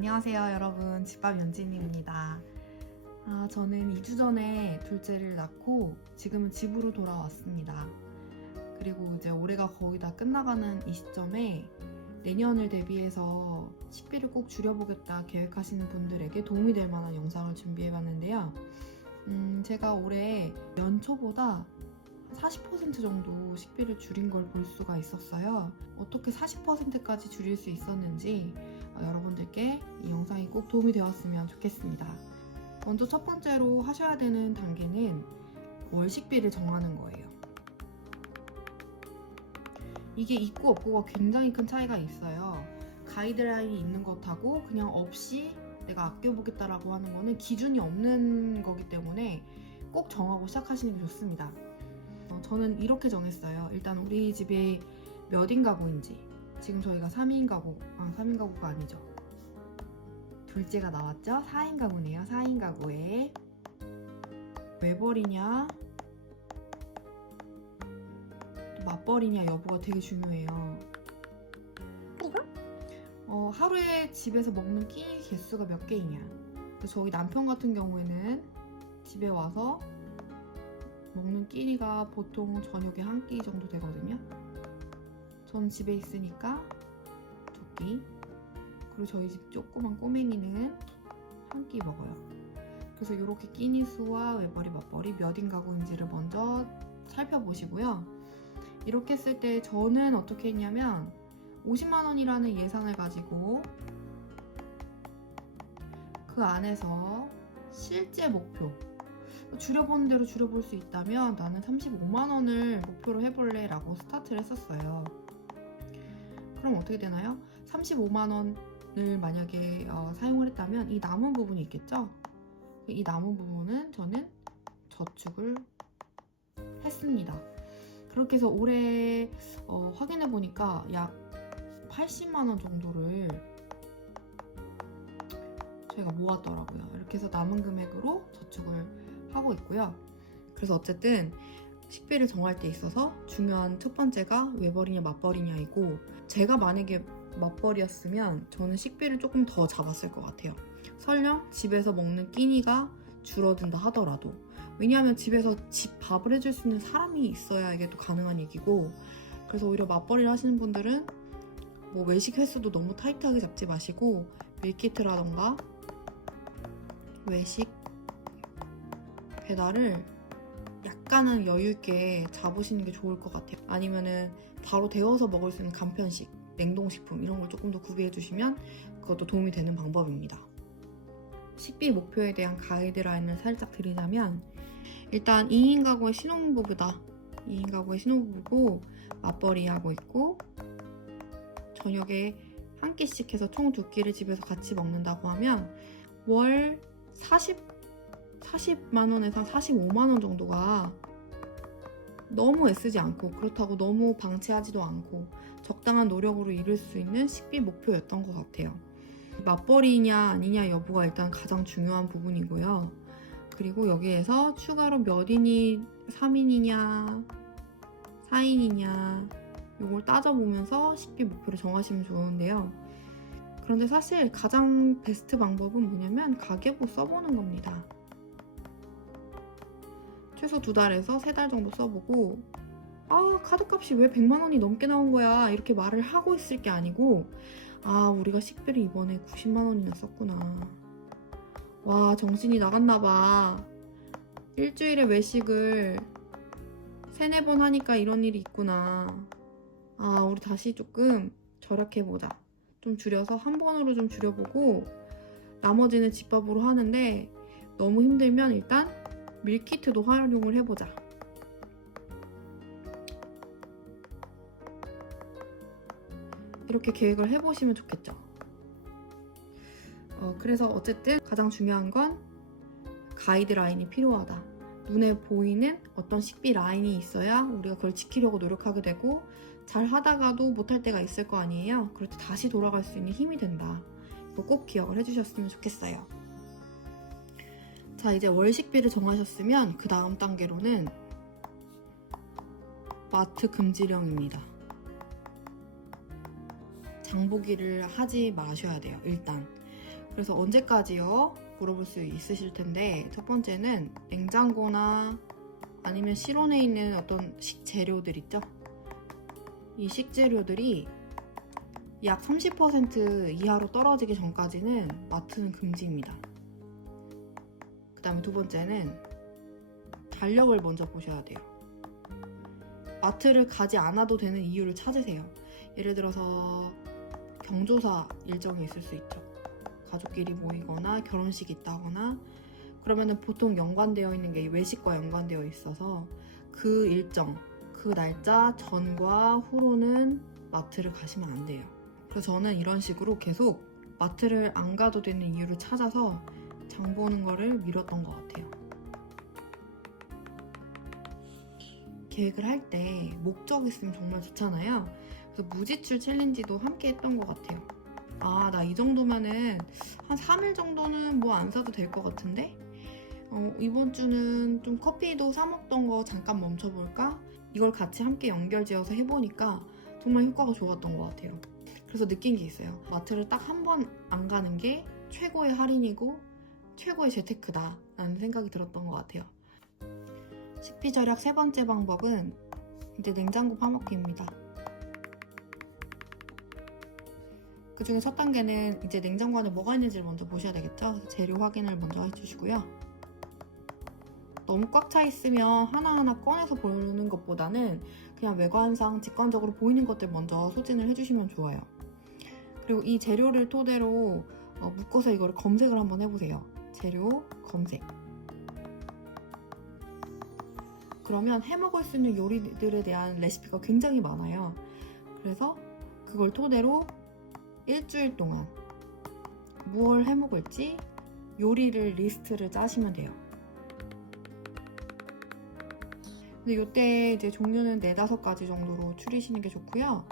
안녕하세요 여러분, 집밥 연진입니다. 저는 2주 전에 둘째를 낳고 지금은 집으로 돌아왔습니다. 그리고 이제 올해가 거의 다 끝나가는 이 시점에 내년을 대비해서 식비를 꼭 줄여보겠다 계획하시는 분들에게 도움이 될 만한 영상을 준비해봤는데요. 제가 올해 연초보다 40% 정도 식비를 줄인 걸 볼 수가 있었어요. 어떻게 40%까지 줄일 수 있었는지 여러분들께 이 영상이 꼭 도움이 되었으면 좋겠습니다. 먼저 첫 번째로 하셔야 되는 단계는 월 식비를 정하는 거예요. 이게 있고 없고가 굉장히 큰 차이가 있어요. 가이드라인이 있는 것하고 그냥 없이 내가 아껴보겠다라고 하는 거는 기준이 없는 거기 때문에 꼭 정하고 시작하시는 게 좋습니다. 저는 이렇게 정했어요. 일단 우리 집에 몇 인 가구인지, 지금 저희가 3인 가구, 3인 가구가 아니죠. 둘째가 나왔죠? 4인 가구네요. 4인 가구에 외벌이냐 또 맞벌이냐 여부가 되게 중요해요. 그리고 하루에 집에서 먹는 끼 개수가 몇 개이냐. 저희 남편 같은 경우에는 집에 와서 먹는 끼니가 보통 저녁에 한 끼 정도 되거든요. 전 집에 있으니까 2끼, 그리고 저희 집 조그만 꼬맹이는 한 끼 먹어요. 그래서 이렇게 끼니 수와 외벌이 맞벌이 몇 인 가구인지를 먼저 살펴보시고요. 이렇게 했을 때 저는 어떻게 했냐면 50만 원이라는 예산을 가지고 그 안에서 실제 목표, 줄여보는 대로 줄여볼 수 있다면 나는 35만 원을 목표로 해볼래 라고 스타트를 했었어요. 그럼 어떻게 되나요? 35만 원을 만약에 사용을 했다면 이 남은 부분이 있겠죠? 이 남은 부분은 저는 저축을 했습니다. 그렇게 해서 올해 확인해 보니까 약 80만 원 정도를 저희가 모았더라고요. 이렇게 해서 남은 금액으로 저축을 하고 있고요. 그래서 어쨌든 식비를 정할 때 있어서 중요한 첫 번째가 외벌이냐 맞벌이냐이고, 제가 만약에 맞벌이였으면 저는 식비를 조금 더 잡았을 것 같아요. 설령 집에서 먹는 끼니가 줄어든다 하더라도. 왜냐하면 집에서 집 밥을 해줄 수 있는 사람이 있어야 이게 또 가능한 얘기고, 그래서 오히려 맞벌이를 하시는 분들은 뭐 외식 횟수도 너무 타이트하게 잡지 마시고 밀키트라던가 외식 배달을 약간은 여유있게 잡으시는 게 좋을 것 같아요. 아니면은 바로 데워서 먹을 수 있는 간편식, 냉동식품 이런 걸 조금 더 구비해 주시면 그것도 도움이 되는 방법입니다. 식비 목표에 대한 가이드라인을 살짝 드리자면, 일단 2인 가구의 신혼부부다. 2인 가구의 신혼부부고 맞벌이 하고 있고 저녁에 한 끼씩 해서 총 2끼를 집에서 같이 먹는다고 하면 월 40만 원에서 45만 원 정도가 너무 애쓰지 않고, 그렇다고 너무 방치하지도 않고 적당한 노력으로 이룰 수 있는 식비 목표였던 것 같아요. 맞벌이냐 아니냐 여부가 일단 가장 중요한 부분이고요. 그리고 여기에서 추가로 몇 인이 3인이냐 4인이냐 이걸 따져보면서 식비 목표를 정하시면 좋은데요. 그런데 사실 가장 베스트 방법은 뭐냐면 가계부 써보는 겁니다. 최소 2달에서 3달 정도 써보고, 카드값이 왜 100만 원이 넘게 나온 거야 이렇게 말을 하고 있을 게 아니고, 우리가 식비를 이번에 90만 원이나 썼구나, 와 정신이 나갔나 봐, 일주일에 외식을 3-4번 하니까 이런 일이 있구나, 우리 다시 조금 절약해보자, 좀 줄여서 한 번으로 좀 줄여보고 나머지는 집밥으로 하는데 너무 힘들면 일단 밀키트도 활용을 해보자. 이렇게 계획을 해보시면 좋겠죠. 그래서 어쨌든 가장 중요한 건 가이드라인이 필요하다. 눈에 보이는 어떤 식비 라인이 있어야 우리가 그걸 지키려고 노력하게 되고, 잘 하다가도 못할 때가 있을 거 아니에요. 그럴 때 다시 돌아갈 수 있는 힘이 된다. 이거 꼭 기억을 해주셨으면 좋겠어요. 자, 이제 월 식비를 정하셨으면 그 다음 단계로는 마트 금지령입니다. 장보기를 하지 마셔야 돼요. 일단 그래서 언제까지요? 물어볼 수 있으실 텐데, 첫 번째는 냉장고나 아니면 실온에 있는 어떤 식재료들 있죠? 이 식재료들이 약 30% 이하로 떨어지기 전까지는 마트는 금지입니다. 그 다음에 두 번째는 달력을 먼저 보셔야 돼요. 마트를 가지 않아도 되는 이유를 찾으세요. 예를 들어서 경조사 일정이 있을 수 있죠. 가족끼리 모이거나 결혼식이 있다거나, 그러면은 보통 연관되어 있는 게 외식과 연관되어 있어서 그 일정, 그 날짜 전과 후로는 마트를 가시면 안 돼요. 그래서 저는 이런 식으로 계속 마트를 안 가도 되는 이유를 찾아서 장 보는 거를 미뤘던 것 같아요. 계획을 할 때 목적 있으면 정말 좋잖아요. 그래서 무지출 챌린지도 함께 했던 것 같아요. 아, 나 이 정도면은 한 3일 정도는 뭐 안 사도 될 것 같은데? 이번 주는 좀 커피도 사 먹던 거 잠깐 멈춰볼까? 이걸 같이 함께 연결지어서 해보니까 정말 효과가 좋았던 것 같아요. 그래서 느낀 게 있어요. 마트를 딱 한 번 안 가는 게 최고의 할인이고 최고의 재테크다 라는 생각이 들었던 것 같아요. 식비 절약 세 번째 방법은 이제 냉장고 파먹기입니다. 그 중에 첫 단계는 이제 냉장고 안에 뭐가 있는지를 먼저 보셔야 되겠죠? 그래서 재료 확인을 먼저 해주시고요. 너무 꽉 차 있으면 하나하나 꺼내서 보는 것보다는 그냥 외관상 직관적으로 보이는 것들 먼저 소진을 해주시면 좋아요. 그리고 이 재료를 토대로 묶어서 이거를 검색을 한번 해보세요. 재료 검색. 그러면 해먹을 수 있는 요리들에 대한 레시피가 굉장히 많아요. 그래서 그걸 토대로 일주일 동안 무얼 해먹을지 요리를 리스트를 짜시면 돼요. 근데 이때 이제 종류는 4-5가지 정도로 추리시는 게 좋고요.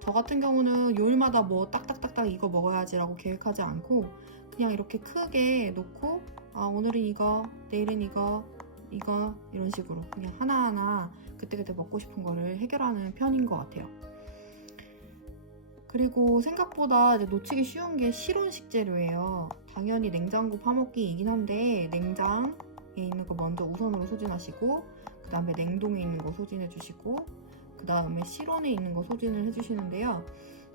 저 같은 경우는 요일마다 뭐 딱딱딱딱 이거 먹어야지라고 계획하지 않고 그냥 이렇게 크게 놓고 오늘은 이거, 내일은 이거 이런 식으로 그냥 하나하나 그때그때 먹고 싶은 거를 해결하는 편인 것 같아요. 그리고 생각보다 이제 놓치기 쉬운 게 실온 식재료예요. 당연히 냉장고 파먹기이긴 한데 냉장에 있는 거 먼저 우선으로 소진하시고 그 다음에 냉동에 있는 거 소진해 주시고 그 다음에 실온에 있는 거 소진을 해주시는데요.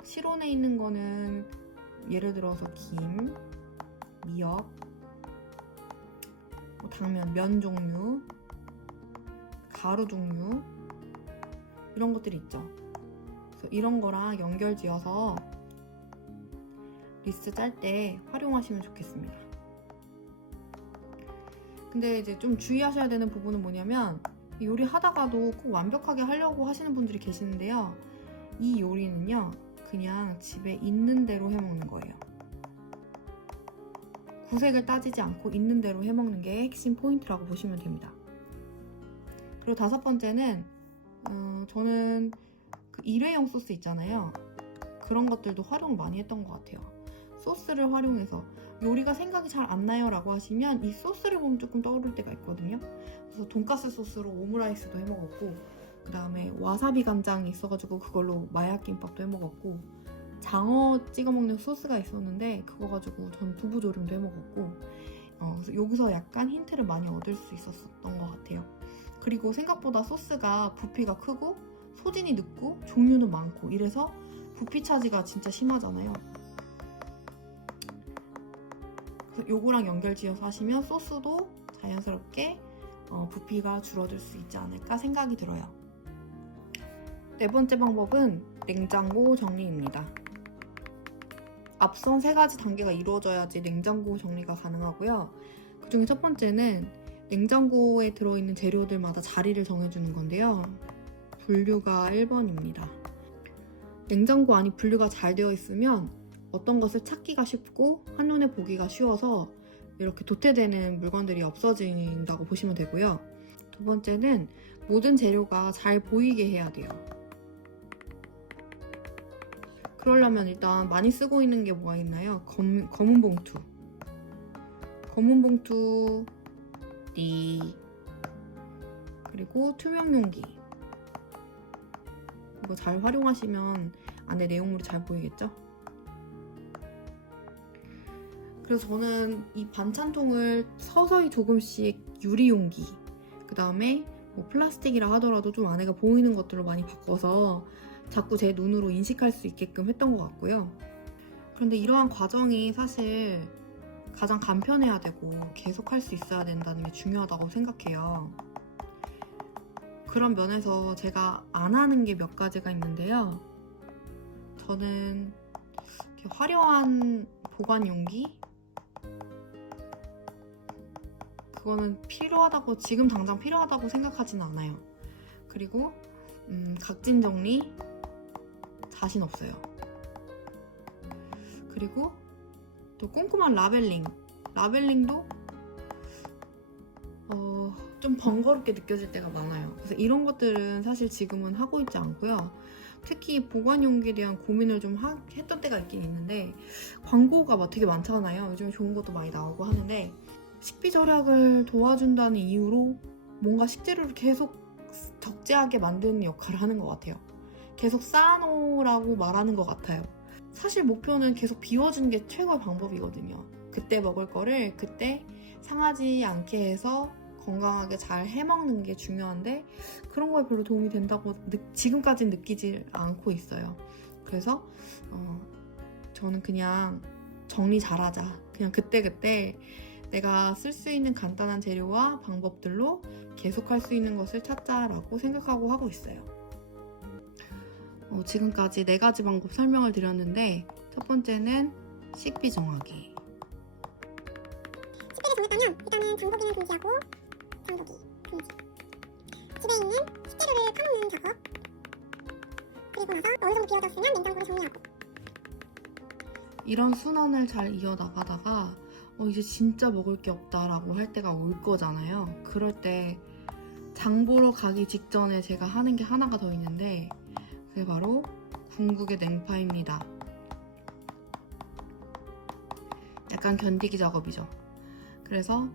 실온에 있는 거는 예를 들어서 김, 미역, 당면, 면 종류, 가루 종류 이런 것들이 있죠. 그래서 이런 거랑 연결지어서 리스트 짤 때 활용하시면 좋겠습니다. 근데 이제 좀 주의하셔야 되는 부분은 뭐냐면 요리 하다가도 꼭 완벽하게 하려고 하시는 분들이 계시는데요. 이 요리는요, 그냥 집에 있는 대로 해먹는 거예요. 구색을 따지지 않고 있는 대로 해먹는 게 핵심 포인트라고 보시면 됩니다. 그리고 5번째는 저는 그 일회용 소스 있잖아요. 그런 것들도 활용을 많이 했던 것 같아요. 소스를 활용해서 요리가 생각이 잘 안 나요 라고 하시면 이 소스를 보면 조금 떠오를 때가 있거든요. 그래서 돈가스 소스로 오므라이스도 해먹었고 그 다음에 와사비 간장이 있어가지고 그걸로 마야김밥도 해먹었고 장어 찍어 먹는 소스가 있었는데 그거 가지고 전 두부조림도 해먹었고 그래서 여기서 약간 힌트를 많이 얻을 수 있었던 것 같아요. 그리고 생각보다 소스가 부피가 크고 소진이 늦고 종류는 많고 이래서 부피 차지가 진짜 심하잖아요. 그래서 요거랑 연결지어서 하시면 소스도 자연스럽게 부피가 줄어들 수 있지 않을까 생각이 들어요. 4번째 방법은 냉장고 정리입니다. 앞선 3가지 단계가 이루어져야지 냉장고 정리가 가능하고요. 그중에 첫 번째는 냉장고에 들어있는 재료들마다 자리를 정해주는 건데요. 분류가 1번입니다. 냉장고 안이 분류가 잘 되어 있으면 어떤 것을 찾기가 쉽고 한눈에 보기가 쉬워서 이렇게 도태되는 물건들이 없어진다고 보시면 되고요. 2번째는 모든 재료가 잘 보이게 해야 돼요. 그러려면 일단 많이 쓰고 있는 게 뭐가 있나요? 검은 봉투. 검은 봉투, 띠. 그리고 투명 용기. 이거 잘 활용하시면 안에 내용물이 잘 보이겠죠? 그래서 저는 이 반찬통을 서서히 조금씩 유리용기, 그 다음에 뭐 플라스틱이라 하더라도 좀 안에가 보이는 것들로 많이 바꿔서 자꾸 제 눈으로 인식할 수 있게끔 했던 것 같고요. 그런데 이러한 과정이 사실 가장 간편해야 되고 계속 할 수 있어야 된다는 게 중요하다고 생각해요. 그런 면에서 제가 안 하는 게 몇 가지가 있는데요. 저는 이렇게 화려한 보관 용기? 그거는 필요하다고, 지금 당장 필요하다고 생각하진 않아요. 그리고 각진 정리 자신 없어요. 그리고 또 꼼꼼한 라벨링도 좀 번거롭게 느껴질 때가 많아요. 그래서 이런 것들은 사실 지금은 하고 있지 않고요. 특히 보관 용기에 대한 고민을 좀 했던 때가 있긴 있는데, 광고가 막 되게 많잖아요. 요즘에 좋은 것도 많이 나오고 하는데, 식비 절약을 도와준다는 이유로 뭔가 식재료를 계속 적재하게 만드는 역할을 하는 것 같아요. 계속 쌓아놓으라고 말하는 것 같아요. 사실 목표는 계속 비워주는 게 최고의 방법이거든요. 그때 먹을 거를 그때 상하지 않게 해서 건강하게 잘 해먹는 게 중요한데, 그런 거에 별로 도움이 된다고 지금까지는 느끼지 않고 있어요. 그래서 저는 그냥 정리 잘하자. 그냥 그때그때 내가 쓸 수 있는 간단한 재료와 방법들로 계속 할 수 있는 것을 찾자라고 생각하고 하고 있어요. 지금까지 4가지 방법 설명을 드렸는데, 첫 번째는 식비 정하기. 식비를 정했다면 일단은 장보기는 금지하고 장보기 금지. 집에 있는 식재료를 파먹는 작업. 그리고 나서 어느 정도 비워졌으면 냉장고를 정리하고. 이런 순환을 잘 이어나가다가 이제 진짜 먹을 게 없다라고 할 때가 올 거잖아요. 그럴 때 장 보러 가기 직전에 제가 하는 게 하나가 더 있는데, 그게 바로 궁극의 냉파입니다. 약간 견디기 작업이죠. 그래서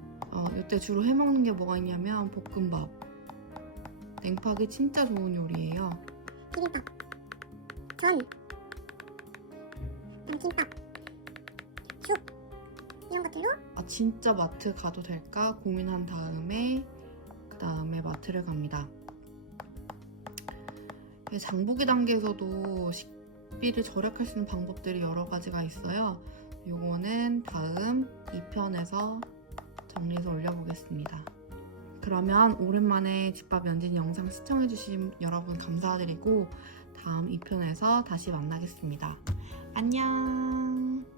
이때 주로 해먹는 게 뭐가 있냐면 볶음밥. 냉파기 진짜 좋은 요리예요. 비빔밥, 전, 김밥, 죽 이런 것들로 진짜 마트 가도 될까 고민한 다음에 그 다음에 마트를 갑니다. 장보기 단계에서도 식비를 절약할 수 있는 방법들이 여러 가지가 있어요. 요거는 다음 2편에서 정리해서 올려보겠습니다. 그러면 오랜만에 집밥 연진 영상 시청해주신 여러분 감사드리고, 다음 2편에서 다시 만나겠습니다. 안녕.